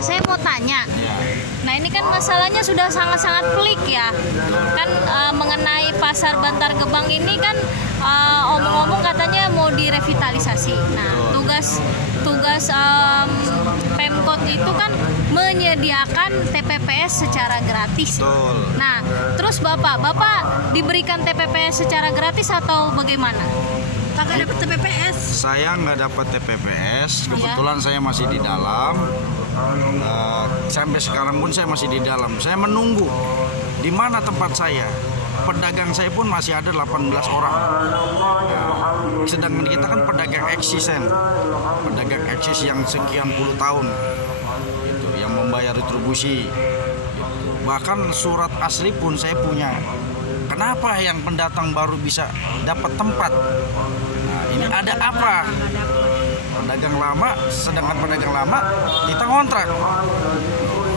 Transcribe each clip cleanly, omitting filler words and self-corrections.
saya mau tanya. Ya. Nah, ini kan masalahnya sudah sangat-sangat pelik ya. Kan mengenai Pasar Bantar Gebang ini kan omong-omong katanya mau direvitalisasi. Nah, tugas Pemkot itu kan menyediakan TPPS secara gratis. Betul. Nah, terus Bapak diberikan TPPS secara gratis atau bagaimana? Kagak dapat TPPS. Saya nggak dapat TPPS, kebetulan saya masih di dalam. Sampai sekarang pun saya masih di dalam. Saya menunggu di mana tempat saya. Pedagang saya pun masih ada 18 orang. Sedangkan kita kan pedagang eksisen, pedagang eksis yang sekian puluh tahun, gitu, yang membayar retribusi. Gitu. Bahkan surat asli pun saya punya. Kenapa yang pendatang baru bisa dapat tempat? Nah, ini ada apa? Pedagang lama, sedangkan pedagang lama kita ngontrak.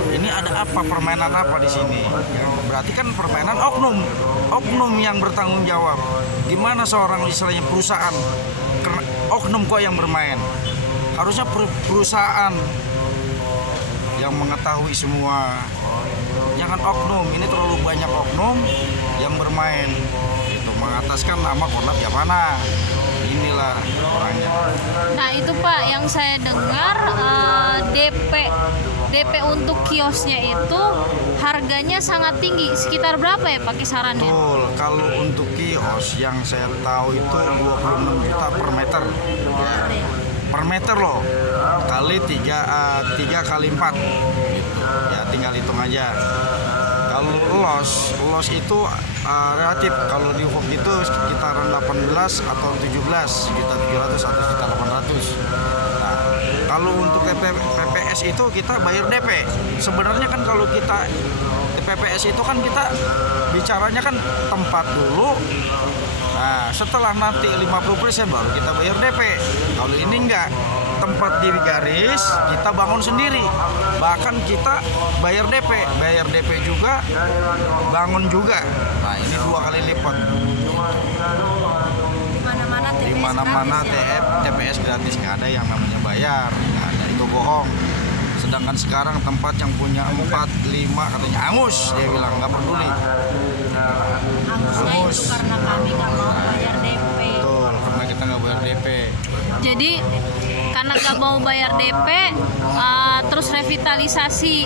Ini ada apa, permainan apa di sini? Ya, berarti kan permainan oknum yang bertanggung jawab. Gimana seorang istilahnya perusahaan, oknum kok yang bermain? Harusnya perusahaan yang mengetahui semua. Jangan oknum, ini terlalu banyak oknum yang bermain. Itu mengataskan nama Korlap Javana. Inilah orangnya. Nah, itu Pak yang saya dengar DP untuk kiosnya itu harganya sangat tinggi. Sekitar berapa ya Pak kisarannya? Betul, kalau untuk kios yang saya tahu itu 26 juta per meter. Ya, per meter loh. Kali 3 kali 4 gitu. Ya tinggal hitung aja. Kalau los itu relatif. Kalau di Hub itu sekitaran 18 atau 17 juta 700 atau juta 800. Nah, kalau untuk PPS itu kita bayar DP. Sebenarnya kan kalau kita PPS itu kan kita bicaranya kan tempat dulu. Nah, setelah nanti 50% baru kita bayar DP. Kalau ini enggak, tempat di garis kita bangun sendiri. Bahkan kita bayar DP juga, bangun juga. Nah, ini 2 kali lipat. Di mana-mana TPS gratis, nggak ada yang namanya bayar, nggak ada, itu bohong. Sedangkan sekarang tempat yang punya 4, 5 katanya angus, dia bilang nggak peduli. Angusnya itu karena kami nggak mau bayar DP. Betul, karena kita nggak bayar DP. Jadi karena nggak mau bayar DP, terus revitalisasi.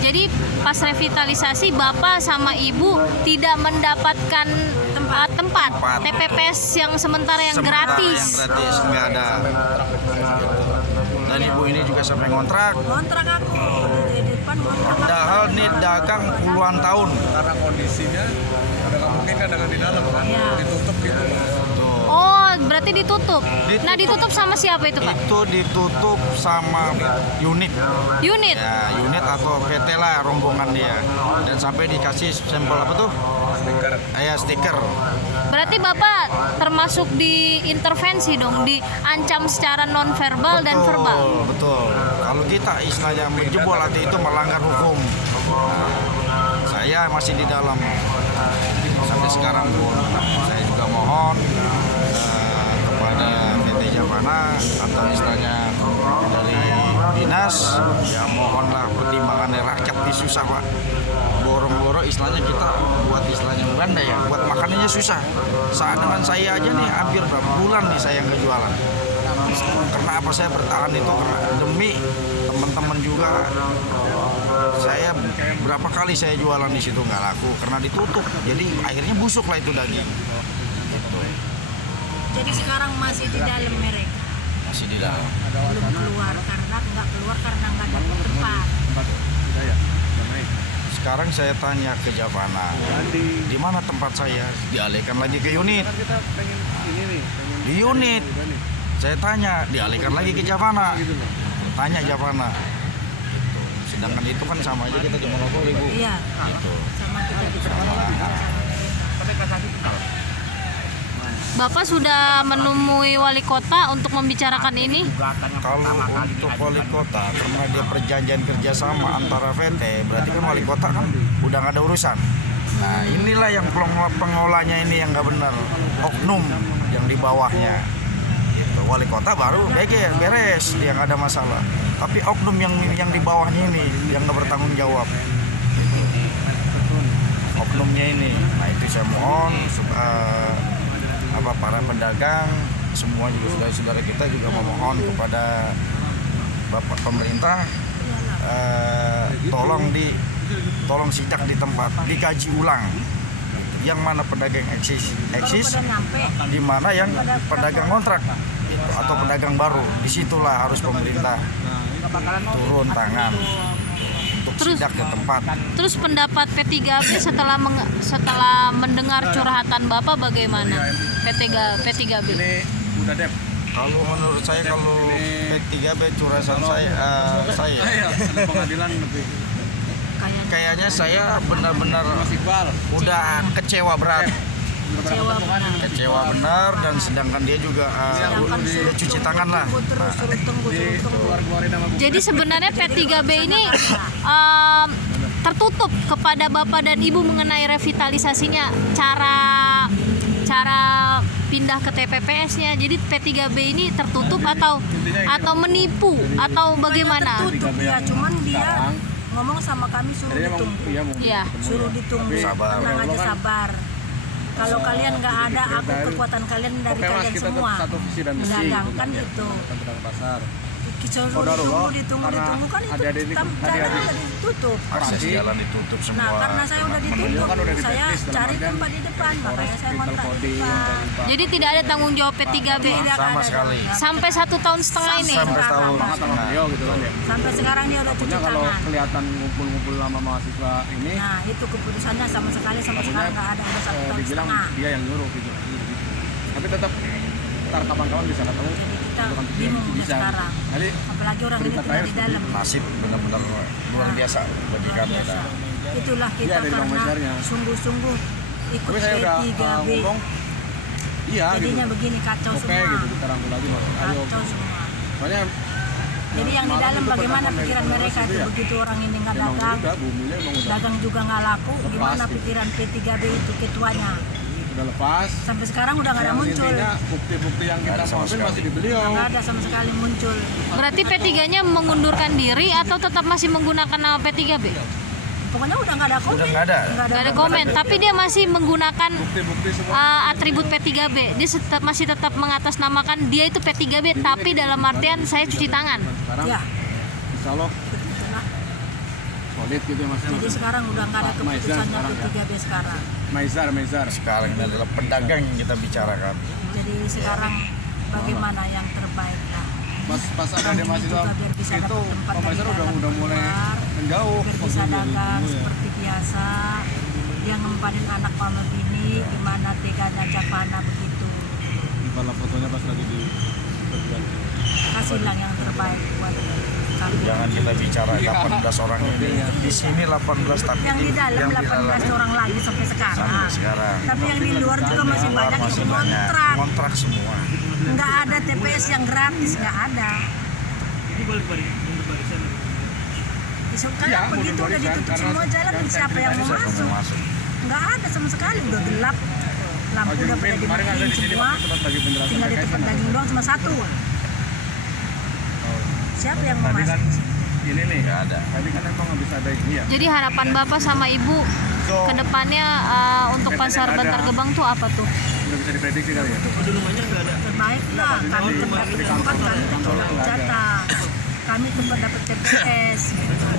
Jadi pas revitalisasi Bapak sama Ibu tidak mendapatkan tempat TPPS yang sementara yang gratis. Yang gratis nggak ada. Dan ibu ini juga sampai ngontrak. Kontrak aku di depan kontrak. Padahal nih dagang puluhan tahun. Karena kondisinya ada nggak mungkin kan dagang di dalam kan, Iya. ditutup gitu. Oh, berarti ditutup. Nah, ditutup sama siapa itu Pak? Itu ditutup sama unit. Unit. Ya, unit atau PT lah rombongan dia. Dan sampai dikasih sampel apa tuh? Stiker. Stiker. Berarti Bapak termasuk diintervensi dong, diancam secara non verbal dan verbal. Betul. Kalau kita istilahnya menjebol hati itu melanggar hukum. Nah, saya masih di dalam sampai sekarang pun. Saya juga mohon kepada PT Javana atau istilahnya dari dinas, ya mohonlah pertimbangan dari rakyat di susah Pak. Borong-borong istilahnya kita buat istilahnya Uganda ya, buat makanannya susah. Saat dengan saya aja nih hampir berapa bulan nih saya nggak jualan. Karena apa saya bertahan itu karena demi teman-teman juga. Saya berapa kali saya jualan di situ nggak laku karena ditutup. Jadi akhirnya busuk lah itu daging. Gitu. Jadi sekarang masih di dalam mereka. Masih di dalam. Belum keluar karena nggak dapat tempat. Sekarang saya tanya ke Javana, di mana tempat saya? Dialihkan lagi ke unit. Di unit. Saya tanya, dialihkan lagi ke Javana. Tanya Javana. Gitu. Sedangkan itu kan sama aja kita di monopoli Bu. Iya. Gitu. Sama kita di Bapak sudah menemui wali kota untuk membicarakan ini? Kalau untuk wali kota, karena dia perjanjian kerjasama antara VT, berarti kan wali kota kan udah nggak ada urusan. Nah inilah yang pengolahnya ini yang nggak benar, oknum yang di bawahnya. Gitu. wali kota baru beres, dia nggak ada masalah. Tapi oknum yang di bawahnya ini yang nggak bertanggung jawab, oknumnya ini. Nah itu saya mohon para pedagang semua juga saudara kita juga memohon kepada Bapak pemerintah, tolong sidak di tempat, dikaji ulang yang mana pedagang eksis, di mana yang pedagang kontrak atau pedagang baru. Disitulah harus pemerintah turun tangan untuk sidak ke tempat. Terus pendapat P3B setelah mendengar curhatan Bapak bagaimana? P3B. Ini udah dep. Kalau menurut saya, kalau P3B curhatan saya Ada pengadilan lebih. kayaknya saya benar-benar Mas Iqbal. udah kecewa berat. Kecewa benar, dan sedangkan dia juga udah cuci tangan lah. Keluar-keluarin nama buku. Jadi sebenarnya P3B ini tertutup kepada Bapak dan Ibu mengenai revitalisasinya, cara pindah ke TPPS-nya. Jadi P3B ini tertutup atau menipu atau bagaimana? Tertutup ya, cuman dia ngomong sama kami suruh Jadi emang ditunggu. iya mau Iya. Suruh ditunggu, Sabar. tenang aja sabar. Kalau kalian nggak ada, aku kekuatan kalian dari Oke mas, kalian kita semua. satu visi dan misi. Pedagang gitu kan ya. itu. Pedagang pasar. Suruh Qadarullah, ditunggu karena kan itu adik-adik ini- jalan adik-adik- udah ditutup. Akses jalan ditutup semua. Nah karena saya udah ditutup, Menunjuk kan udah di saya blacklist dalam cari artian tempat di depan, makanya saya Pintel kontrak di coding depan. dari Pak. Jadi tidak ada tanggung jawab P3B Sama sekali. sampai 1 tahun setengah ini. Sampai tahun Banget sama beliau gitu kan ya. Sampai sekarang dia udah cuci Takutnya kalau tangan. kelihatan ngumpul-ngumpul sama mahasiswa ini, Nah itu keputusannya sama sekali sampai sekarang nggak ada, udah 1 tahun dibilang setengah. dia yang nyuruh gitu. Tapi tetap ntar kapan-kapan bisa ketemu. Jadi kita Bukan visi bingung misi bisa. sekarang. Jadi Apalagi orang ini berita tinggal di terakhir dalam. Nasib benar-benar luar biasa bagi kami. Biasa. Nah. Itulah kita Iya, dari Bang karena Majarnya. sungguh-sungguh ikut tapi saya udah P3B. ngomong iya Jadinya gitu. begini kacau Oke semua. gitu kita rangkul lagi mas. Ayo. Kacau semua. Soalnya Jadi yang di malam dalam itu bagaimana pertemuan pikiran dari mereka Polres itu ya. begitu orang ini nggak Emang dagang, udah buminya emang udah dagang juga nggak laku, Lepas gimana gitu. pikiran P3B itu ketuanya. lepas. Sampai sekarang udah nggak ada Yang muncul. intinya bukti-bukti yang kita Nggak ada sama mau ambil sekali. masih di beliau. Nggak ada sama sekali muncul. Berarti P3-nya mengundurkan diri atau tetap masih menggunakan nama P3B? Pokoknya udah nggak ada komen. Udah nggak ada. Gak ada komen, tapi dia masih menggunakan Bukti-bukti semua. atribut P3B. Dia masih tetap mengatasnamakan dia itu P3B, tapi dalam artian saya cuci tangan. Sekarang Ya. insya Allah Itulah. solid gitu ya mas. Jadi sekarang udah nggak ada Pak Maizar keputusannya sekarang ya. P3B sekarang. Maizar. Sekarang ini adalah pedagang yang kita bicarakan. Jadi sekarang bagaimana yang terbaik lah. Pas ada Ini dia mahasiswa juga biar bisa itu dapat tempat Pak Maizar dari udah dalam mulai keluar, menjauh. biar bisa dagang seperti biasa. Dia ngempanin anak mama bini, gimana teganya Japana begitu. Kalau fotonya pas lagi di perguruan. Kasihlah yang terbaik buat kami. Jangan kita bicara 18 orang ini. Di sini 18 tapi Yang di dalam 18 orang lagi sampai sekarang. sampai sekarang. Tapi yang di luar juga masih Yang luar banyak masih yang banyak. kontrak. Kontrak semua. Nggak ada TPS yang gratis, nggak ada. Sekarang Iya, begitu udah mundur-mundur ditutup karena semua jalan, siapa yang mau Siapa masuk? mau masuk? Nggak ada sama sekali, udah gelap. Lampu udah pada Kemarin ada dimatiin di sini semua. waktu tempat bagi penjelasan Tinggal di terkait tempat dengan- daging doang cuma satu. Siapa yang mau Tadi kan masuk? ini nih, Nggak ada. tadi kan emang nggak bisa ada ini ya. Jadi harapan Bapak sama Ibu ke depannya untuk pasar Bantar Gebang tuh apa tuh? Nggak bisa diprediksi kali ya. Terbaik lah, kami tempat tempat kami tempat jatah. Kami tempat dapat TPS.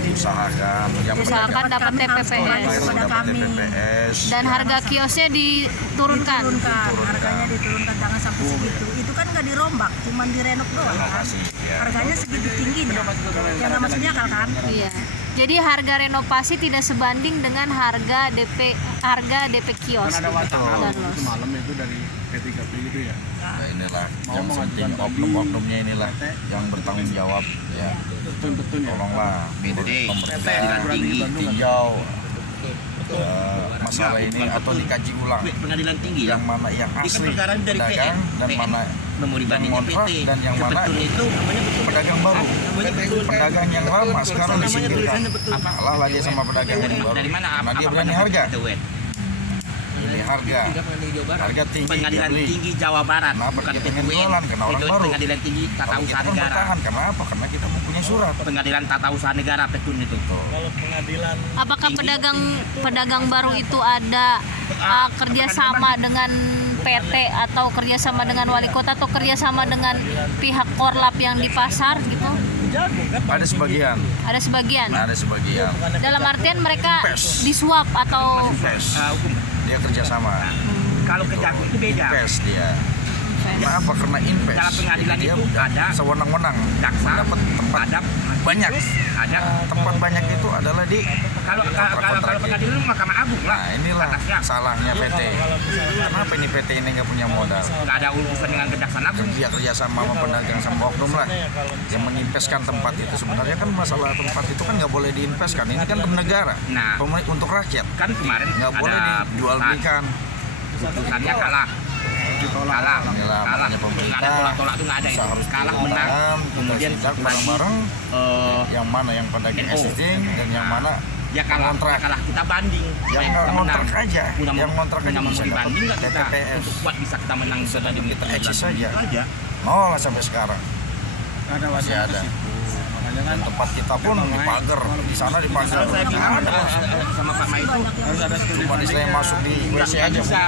Usahakan yang Usahakan dapat Kami harus TPS. bayar kepada dapat kami. TPS. Dan harga kiosnya diturunkan. Harganya diturunkan, jangan sampai segitu. Itu kan nggak dirombak, cuma direnov doang kan. Renovasi, ya. Harganya segitu tingginya. Yang nggak masuk akal kan? Iya. Jadi harga renovasi tidak sebanding dengan harga DP kios. Kan ada wacana Dan waktu itu malam itu dari P3B gitu ya. Nah, inilah Mau yang penting mengajukan tadi. oknum-oknumnya inilah yang bertanggung jawab ya. Betul ya. Tolonglah pemerintah tinggi. tinjau masalah ini atau dikaji ulang Pengadilan tinggi ya. yang mana yang Ini kan asli perkara dari pedagang dan PN. mana Memori yang bandingnya kontrak PT. dan yang mana betul itu namanya betul. pedagang baru. Namanya betul. Pedagang yang lama sekarang Namanya disingkirkan. tulisannya betul. Kalah lagi sama pedagang yang baru. Dari mana? Karena dia Apa berani namanya? harga. The Wet. beli harga tinggi dia Pengadilan beli. Tinggi Jawa Barat, Kenapa bukan dia PT pengen UN. jualan? Karena orang Itu baru. Pengadilan Tinggi Tata Kalau Usaha kita kan Negara. bertahan, kenapa? Karena kita mempunyai surat. Pengadilan Tata Usaha Negara Petun itu. Apakah pedagang baru itu ada kerjasama dengan PT atau kerjasama dengan wali kota atau kerjasama dengan pihak korlap yang di pasar gitu? Ada sebagian, Ada sebagian. Dalam artian mereka Pes. disuap atau Invest. Hukum. Dia kerjasama. Kalau kejagung itu beda. Invest dia. Kenapa? Karena invest. Dalam pengadilan Jadi dia itu ada sewenang-wenang. jaksa, Dapat tempat ada banyak. ada. Tempat banyak itu adalah di Kalau kontrak-kontrak. pengadilan itu Mahkamah Agung lah. Nah inilah Atasnya. salahnya PT. Kenapa ini PT ini nggak punya modal? Nggak ada urusan dengan Kejaksaan Agung. Dia kerjasama sama pedagang sama oknum lah yang menginvestkan tempat itu. Sebenarnya kan masalah tempat itu kan nggak boleh diinvestkan. Ini kan negara, Nah. untuk rakyat. Kan kemarin Nggak boleh ada dijual belikan. putusannya kalah. Kalah. Inilah makanya pemerintah Nggak ada tolak-tolak itu nggak ada itu. seharusnya Kalah menang. Kemudian sidang lagi bareng-bareng yang mana yang pedagang NO. existing dan yang mana Ya kalah, kontrak. kalah kita banding. Yang Kita nggak ngontrak menang. aja, Punya yang ngontrak aja punya bisa memberi dapat banding nggak kita TPS. untuk buat bisa kita menang sudah di Kita eksis aja. Itu aja. Oh lah sampai sekarang masih ada. Dan tempat kita pun dipagar, di sana dipagar. Kalau saya bilang Ada. sama Pak Mai itu Cuma istilahnya masuk di WC nggak aja. bisa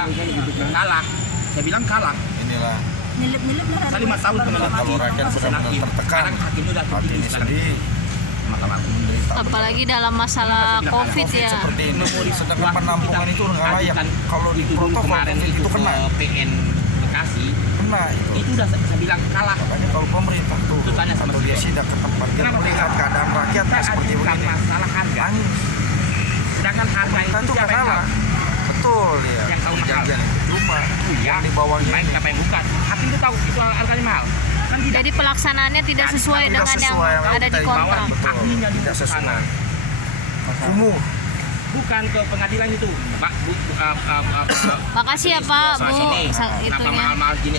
kalah. Saya bilang kalah. Inilah Nilip-nilip lah. Saya 5 tahun pengadilan kalau rakyat benar-benar tertekan, Sekarang hakimnya udah hati tinggi ini sekali. sedih. Mahkamah Agung. Menderita. apalagi dalam masalah COVID ya. Seperti ini. Sedangkan penampungan itu nggak layak. Ajukan Kalau di itu dulu protokol kemarin COVID itu kena, ke PN Bekasi kena itu. itu udah saya bilang kalah. Makanya kalau pemerintah tuh Itu tanya sama atau dia saya. sidak ke tempat dia Kenapa melihat kalah? keadaan rakyatnya Kita seperti ajukan begini. masalah harga. Tangis. Sedangkan harga Kita itu tuh siapa nggak yang salah. tahu? Betul ya. Yang tahu mahal. Perjanjian itu cuma Iya. di bawahnya Main ini. siapa yang bukan? Hakim itu tahu itu harganya mahal. Kan tidak. Jadi pelaksanaannya tidak sesuai Tidak dengan yang sesuai yang ada di kita imbauan. kontrak. Betul. Ahlinya di Tidak sana. sesuai. Kumuh. Bukan ke pengadilan itu. Pak, Makasih ya Pak, Bu. Sini. Kenapa Itunya. mahal-mahal gini?